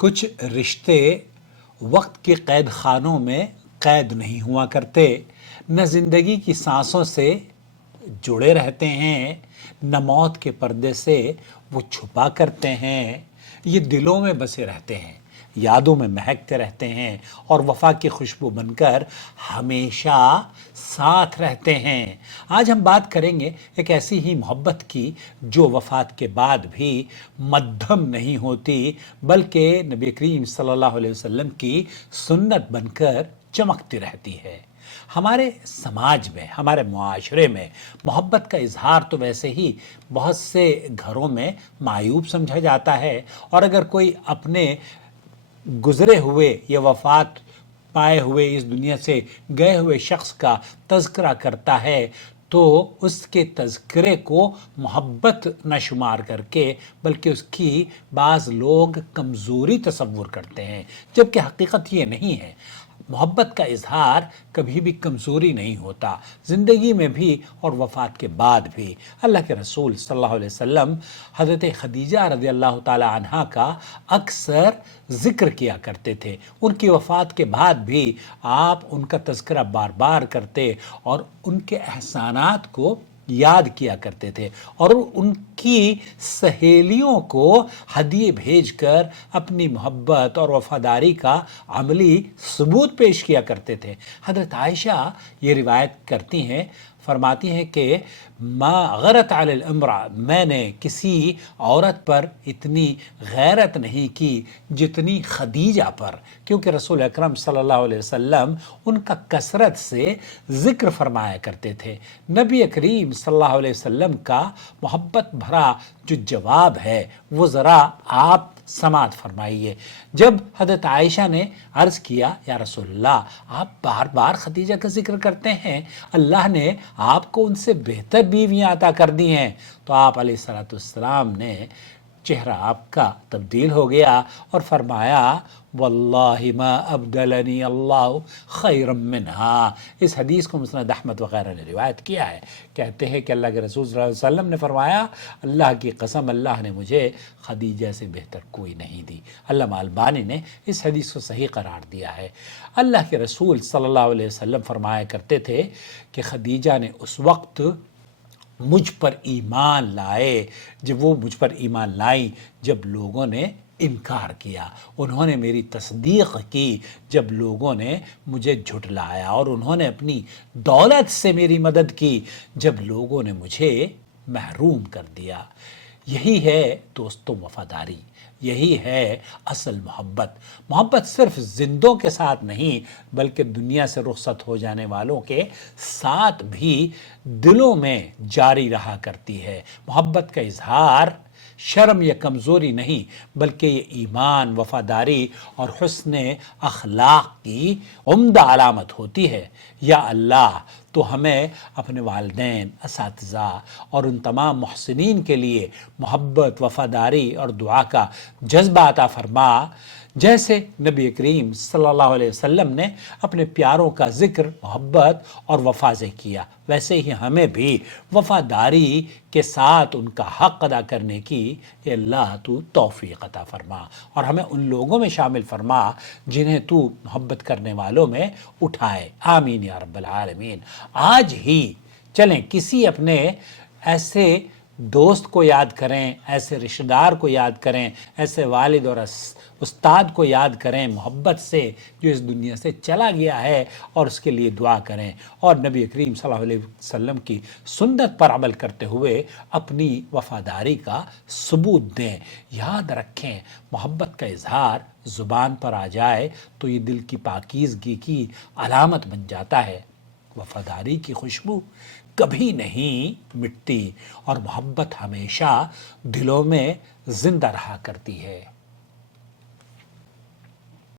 कुछ रिश्ते वक्त के कैद खानों में कैद नहीं हुआ करते, न जिंदगी की सांसों से जुड़े रहते हैं, न मौत के पर्दे से वो छुपा करते हैं। ये दिलों में बसे रहते हैं, यादों में महकते रहते हैं और वफा की खुशबू बनकर हमेशा साथ रहते हैं। आज हम बात करेंगे एक ऐसी ही मोहब्बत की जो वफात के बाद भी मद्धम नहीं होती, बल्कि नबी करीम सल्लल्लाहु अलैहि वसल्लम की सुन्नत बनकर चमकती रहती है। हमारे समाज में, हमारे मुआशरे में मोहब्बत का इजहार तो वैसे ही बहुत से घरों में मायूब समझा जाता है, और अगर कोई अपने गुजरे हुए या वफात पाए हुए इस दुनिया से गए हुए शख्स का तज़किरा करता है तो उसके तज़किरे को मोहब्बत न शुमार करके बल्कि उसकी बाज़ लोग कमज़ोरी तसव्वुर करते हैं, जबकि हकीकत ये नहीं है। मोहब्बत का इजहार कभी भी कमज़ोरी नहीं होता, ज़िंदगी में भी और वफ़ात के बाद भी। अल्लाह के रसूल सल्लल्लाहु अलैहि वसल्लम हज़रत खदीजा रज़ी अल्लाह ताला अन्हा का अक्सर ज़िक्र किया करते थे। उनकी वफ़ात के बाद भी आप उनका तज़किरा बार बार करते और उनके एहसानात को याद किया करते थे, और उनकी सहेलियों को हदिये भेजकर अपनी मोहब्बत और वफादारी का अमली सबूत पेश किया करते थे। हज़रत आयशा ये रिवायत करती हैं, फरमाती हैं कि मा गरत अलल इम्रा, मैंने किसी औरत पर इतनी गैरत नहीं की जितनी खदीजा पर, क्योंकि रसूल अकरम सल्लल्लाहु अलैहि वसल्लम उनका कसरत से ज़िक्र फरमाया करते थे। नबी करीम सल्लल्लाहु अलैहि वसल्लम का मोहब्बत भरा जो जवाब है वो ज़रा आप समात फरमाइए। जब हज़रत आयशा ने अर्ज़ किया, या रसूलल्लाह आप बार बार खदीजा का जिक्र करते हैं, अल्लाह ने आपको उनसे बेहतर बीवियाँ अता कर दी हैं, तो आप अलैहिस्सलाम ने चेहरा आपका तब्दील हो गया और फरमाया वल्लाहि मा अब्दलनी अल्लाह खैरम मिन्हा। इस हदीस को मुस्नद अहमद वगैरह ने रिवायत किया है। कहते हैं कि अल्लाह के रसूल सल्लल्लाहु अलैहि वसल्लम ने फरमाया, अल्लाह की कसम, अल्लाह ने मुझे खदीजा से बेहतर कोई नहीं दी। अल्लामा अलबानी ने इस हदीस को सही करार दिया है। अल्लाह के रसूल सल्लल्लाहु अलैहि वसल्लम फरमाया करते थे कि खदीजा ने उस वक्त मुझ पर ईमान लाए, जब वो मुझ पर ईमान लाई जब लोगों ने इनकार किया, उन्होंने मेरी तस्दीक की जब लोगों ने मुझे झुठलाया, और उन्होंने अपनी दौलत से मेरी मदद की जब लोगों ने मुझे महरूम कर दिया। यही है दोस्तों वफादारी, यही है असल मोहब्बत। मोहब्बत सिर्फ जिंदों के साथ नहीं बल्कि दुनिया से रुखसत हो जाने वालों के साथ भी दिलों में जारी रहा करती है। मोहब्बत का इजहार शर्म या कमज़ोरी नहीं बल्कि ये ईमान, वफादारी और हुस्न अखलाक की उम्दा अलामत होती है। या अल्लाह, तो हमें अपने वालिदैन, असातिज़ा और उन तमाम मुहसिनीन के लिए मोहब्बत, वफादारी और दुआ का जज्बा अता फरमा, जैसे नबी करीम सल्लल्लाहु अलैहि वसल्लम ने अपने प्यारों का जिक्र मोहब्बत और वफा से किया, वैसे ही हमें भी वफादारी के साथ उनका हक़ अदा करने की अल्लाह तू तौफीक अता फरमा, और हमें उन लोगों में शामिल फरमा जिन्हें तू मोहब्बत करने वालों में उठाए। आमीन या रब्बल आलमीन। आज ही चलें किसी अपने ऐसे दोस्त को याद करें, ऐसे रिश्तेदार को याद करें, ऐसे वालिद और उस्ताद को याद करें मोहब्बत से जो इस दुनिया से चला गया है, और उसके लिए दुआ करें, और नबी करीम सल्लल्लाहु अलैहि वसल्लम की सुन्नत पर अमल करते हुए अपनी वफादारी का सबूत दें। याद रखें, मोहब्बत का इजहार ज़ुबान पर आ जाए तो ये दिल की पाकीज़गी की अलामत बन जाता है। वफादारी की खुशबू कभी नहीं मिटती और मोहब्बत हमेशा दिलों में जिंदा रहा करती है।